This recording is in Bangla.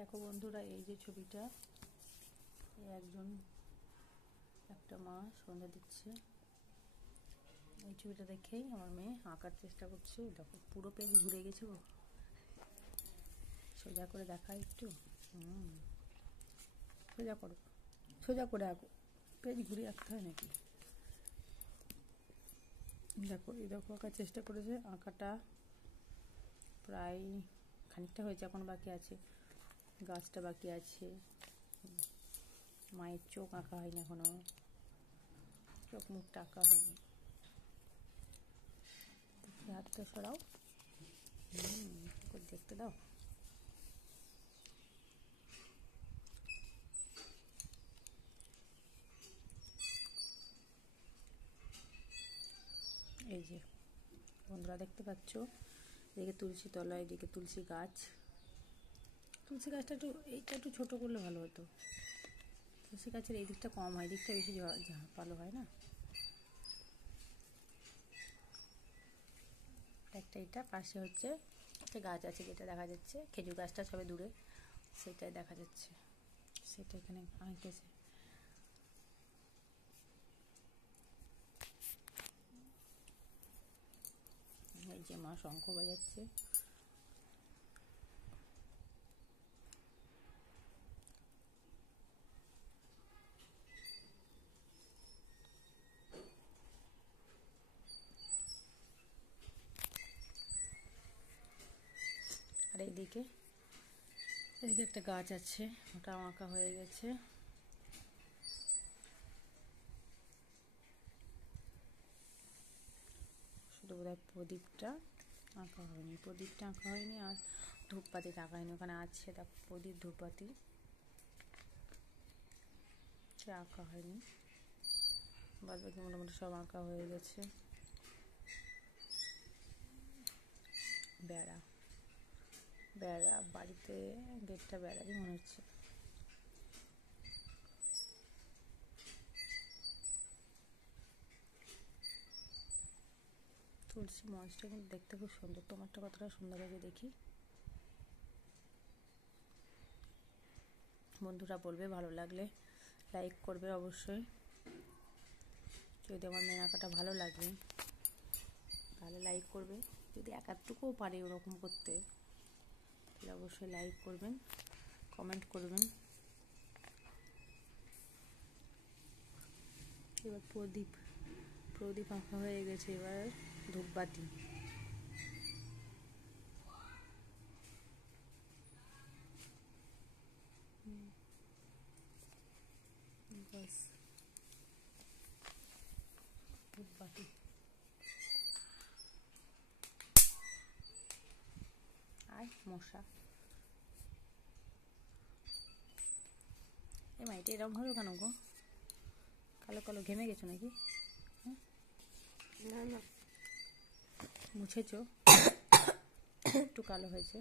দেখো বন্ধুরা, এই যে ছবিটা, একটা মা সন্ধ্যা দিচ্ছে। এই ছবিটা দেখেই আমার মেয়ে আঁকার চেষ্টা করছে। দেখো পুরো পেজ ঘুরে গেছে। সোজা করে দেখা একটু, সোজা করো, সোজা করে আঁকো, পেজ ঘুরে আঁকতে হয় নাকি? দেখো এই দেখো আঁকার চেষ্টা করেছে। আঁকাটা প্রায় খানিকটা হয়েছে, এখন বাকি আছে, গাছটা বাকি আছে। মায়ের চোখ আঁকা হয়নি এখনো, চোখ মুখটা আঁকা হয়নি। হাতটা সরাও, দেখতে দাও। এই যে বন্ধুরা দেখতে পাচ্ছ, এদিকে তুলসী তলা, এদিকে তুলসী গাছ। তুলসী গাছটা এইটা একটু ছোটো করলে ভালো হতো। তুলসী গাছের এই দিকটা কম হয়, এই দিকটা বেশি ভালো হয় না। এটা পাশে হচ্ছে একটা গাছ আছে, যেটা দেখা যাচ্ছে খেজুর গাছটা সবে দূরে, সেটাই দেখা যাচ্ছে, সেটা এখানে আঁকেছে। এই যে মা শঙ্খ বাজাচ্ছে। আর এদিকে একটা গাছ আছে, ওটাও আঁকা হয়ে গেছে। শুধু বোধহয় প্রদীপটা আঁকা হয়নি, আর ধূপপাতিটা আঁকা হয়নি। ওখানে আছে দেখো প্রদীপ, ধূপপাতি, সে আঁকা হয়নি। বাদ বাকি মোটামুটি সব আঁকা হয়ে গেছে। বেড়া, বাড়িতে গেটটা বেড়ারই মনে হচ্ছে। তুলসী মঞ্চটা কিন্তু দেখতে খুব সুন্দর। তোমারটা কতটা সুন্দর হয়েছে দেখি। বন্ধুরা বলবে, ভালো লাগলে লাইক করবে অবশ্যই। যদি আমার মেয়ে আঁকাটা ভালো লাগে তাহলে লাইক করবে। যদি একাটুকুও পারে ওরকম করতে, তাহলে অবশ্যই লাইক করবেন, কমেন্ট করবেন। এবার প্রদীপ আঁকা হয়ে গেছে। এবার ধূপবাতি। বাস, ধূপবাতি। আর মশা। এ মাইটা এরকম হলো কেন গো? কালো কালো ঘেমে গেছো নাকি? না না, মুছেছো, একটু কালো হয়েছে।